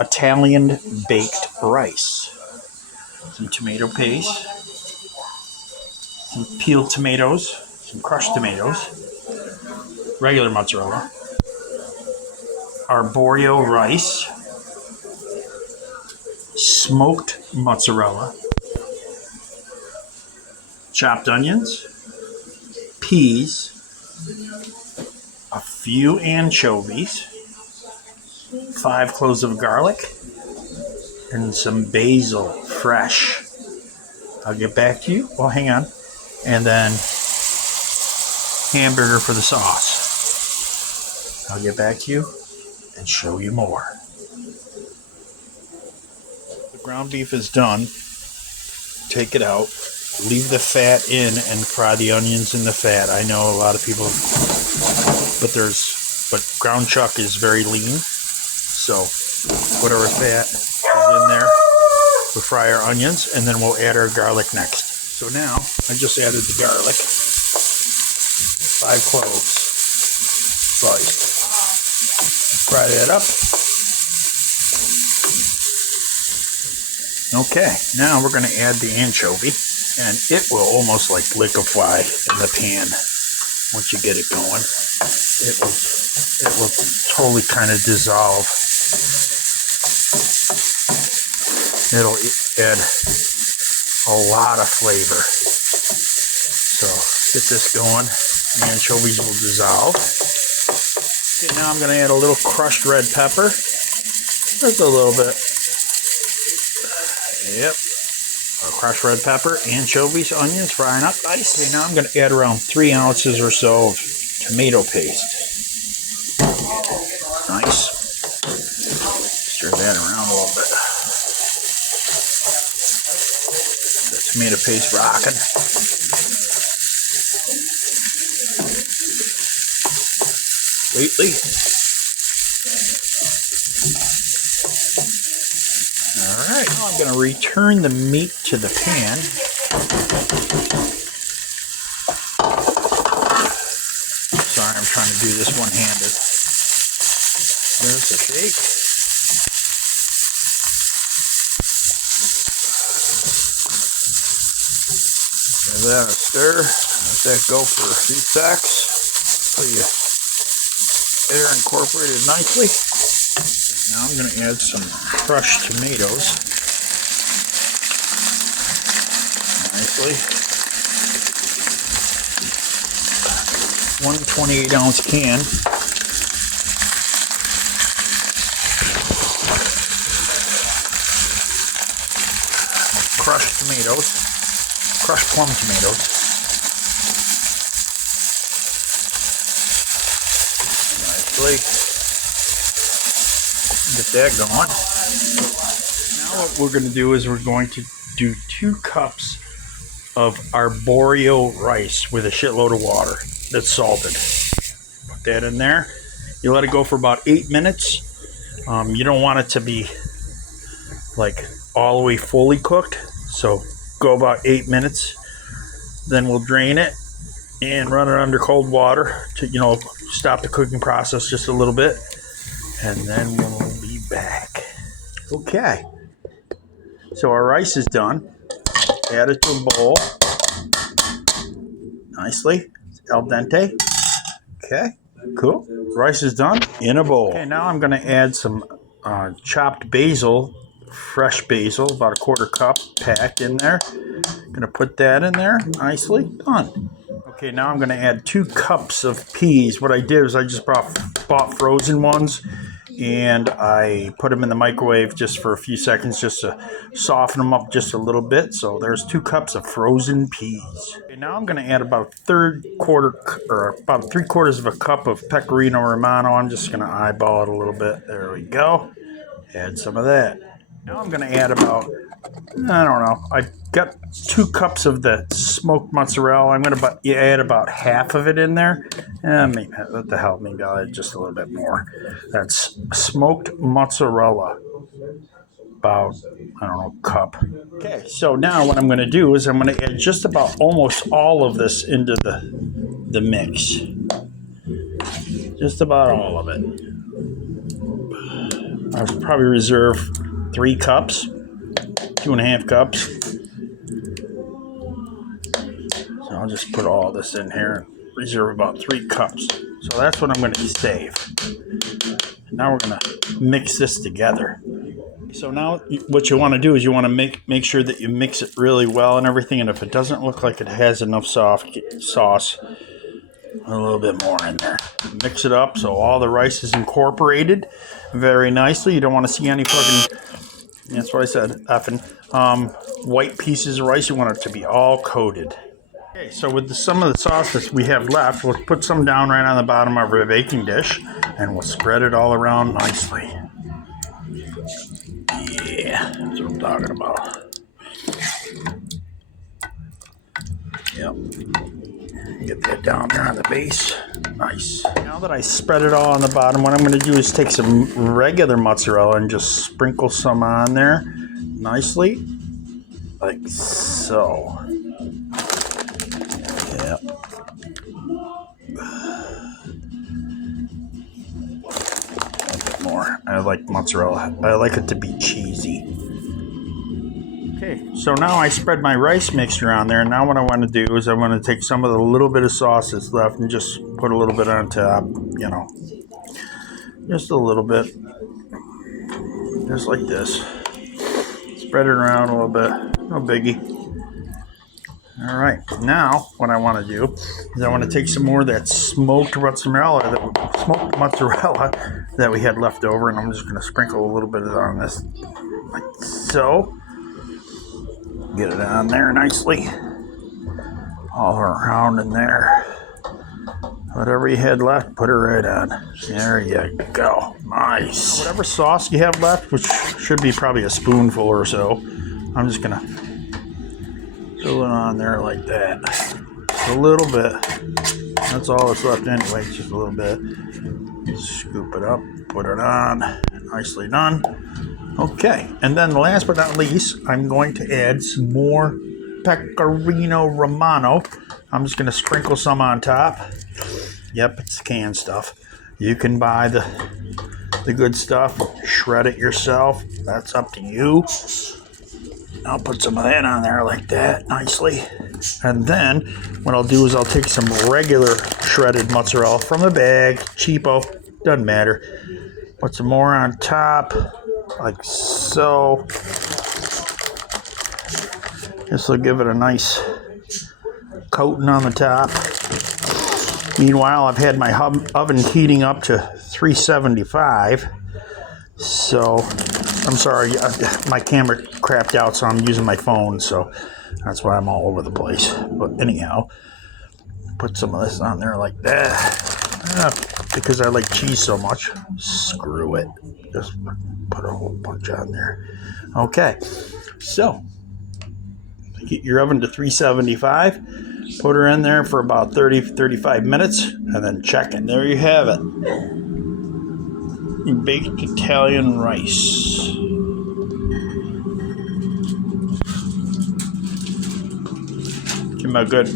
Italian baked rice. Some tomato paste, some peeled tomatoes, some crushed tomatoes, regular mozzarella, arborio rice, smoked mozzarella, chopped onions, peas, a few anchovies, 5 cloves of garlic, and some basil fresh. I'll get back to you. Well, hang on. And then hamburger for the sauce. I'll get back to you and show you more. The ground beef is done. Take it out. Leave the fat in and fry the onions in the fat. I know a lot of people, but ground chuck is very lean. So whatever fat is in there, we'll fry our onions and then we'll add our garlic next. So now I just added the garlic, 5 cloves sliced. Fry that up. Okay, now we're going to add the anchovy. And it will almost like liquefy in the pan once you get it going. It will totally kind of dissolve. It'll add a lot of flavor. So get this going. The anchovies will dissolve. Okay, now I'm going to add a little crushed red pepper. Just a little bit. Yep. Crushed red pepper, anchovies, onions, frying up nice. Okay, now I'm going to add around 3 ounces or so of tomato paste. Nice. Stir that around a little bit. The tomato paste rocking. Sweetly. Alright, now I'm going to return the meat to the pan. Sorry, I'm trying to do this one-handed. There's the shake. Give that a stir. Let that go for a few seconds so you get her incorporated nicely. Now I'm going to add some crushed tomatoes. Nicely. 1 28-ounce can. Crushed tomatoes. Crushed plum tomatoes. Nicely. Get that going. Now what we're going to do is we're going to do 2 cups of arborio rice with a shitload of water that's salted. Put that in there. You let it go for about 8 minutes. You don't want it to be like all the way fully cooked, so go about 8 minutes. Then we'll drain it and run it under cold water to stop the cooking process just a little bit. And then we'll be back. Okay. So our rice is done. Add it to a bowl. Nicely. Al dente. Okay. Cool. Rice is done in a bowl. Okay, now I'm going to add some chopped basil, fresh basil, about a 1/4 cup packed in there. Going to put that in there. Nicely done. Okay, now I'm going to add 2 cups of peas. What I did is I just bought frozen ones, and I put them in the microwave just for a few seconds just to soften them up just a little bit. So there's 2 cups of frozen peas. Okay, now I'm going to add about 3/4 of a cup of pecorino romano. I'm just going to eyeball it a little bit. There we go. Add some of that. Now I'm going to add about, I don't know, I got 2 cups of the smoked mozzarella. I'm going to add about half of it in there. Maybe, what the hell, maybe I'll add just a little bit more. That's smoked mozzarella. About, I don't know, cup. Okay, so now what I'm going to do is I'm going to add just about almost all of this into the mix. Just about all of it. I'll probably reserve 3 cups, 2.5 cups. So I'll just put all this in here and reserve about 3 cups. So that's what I'm going to save. Now we're going to mix this together. So now what you want to do is you want to make sure that you mix it really well and everything. And if it doesn't look like it has enough soft sauce, a little bit more in there. Mix it up so all the rice is incorporated very nicely. You don't want to see any fucking, that's what I said, effing, white pieces of rice. You want it to be all coated. Okay, so with some of the sauce that we have left, we'll put some down right on the bottom of our baking dish, and we'll spread it all around nicely. Yeah, that's what I'm talking about. Yep. Get that down there on the base. Nice. Now that I spread it all on the bottom, what I'm going to do is take some regular mozzarella and just sprinkle some on there nicely, like so. Yep. A bit more. I like mozzarella. I like it to be cheesy. Okay, so now I spread my rice mixture on there, and now what I want to do is I want to take some of the little bit of sauce that's left and just put a little bit on top, you know, just a little bit, just like this. Spread it around a little bit, no biggie. All right, now what I want to do is I want to take some more of that smoked mozzarella that we had left over, and I'm just going to sprinkle a little bit of it on this, like so. Get it on there nicely, all around in there. Whatever you had left, put it right on. There you go. Nice. Whatever sauce you have left, which should be probably a spoonful or so, I'm just gonna fill it on there like that. Just a little bit. That's all that's left anyway, just a little bit. Scoop it up, put it on. Nicely done. Okay, and then last but not least, I'm going to add some more Pecorino Romano. I'm just going to sprinkle some on top. Yep, it's canned stuff. You can buy the good stuff, shred it yourself. That's up to you. I'll put some of that on there like that, nicely. And then what I'll do is I'll take some regular shredded mozzarella from a bag, cheapo, doesn't matter. Put some more on top. Like so. This will give it a nice coating on the top. Meanwhile, I've had my oven heating up to 375. So, I'm sorry, my camera crapped out, so I'm using my phone, so that's why I'm all over the place. But anyhow, put some of this on there like that. Because I like cheese so much, screw it. Just put a whole bunch on there. Okay, so get your oven to 375. Put her in there for about 30-35 minutes, and then check it. There you have it. Baked Italian rice. Give me a good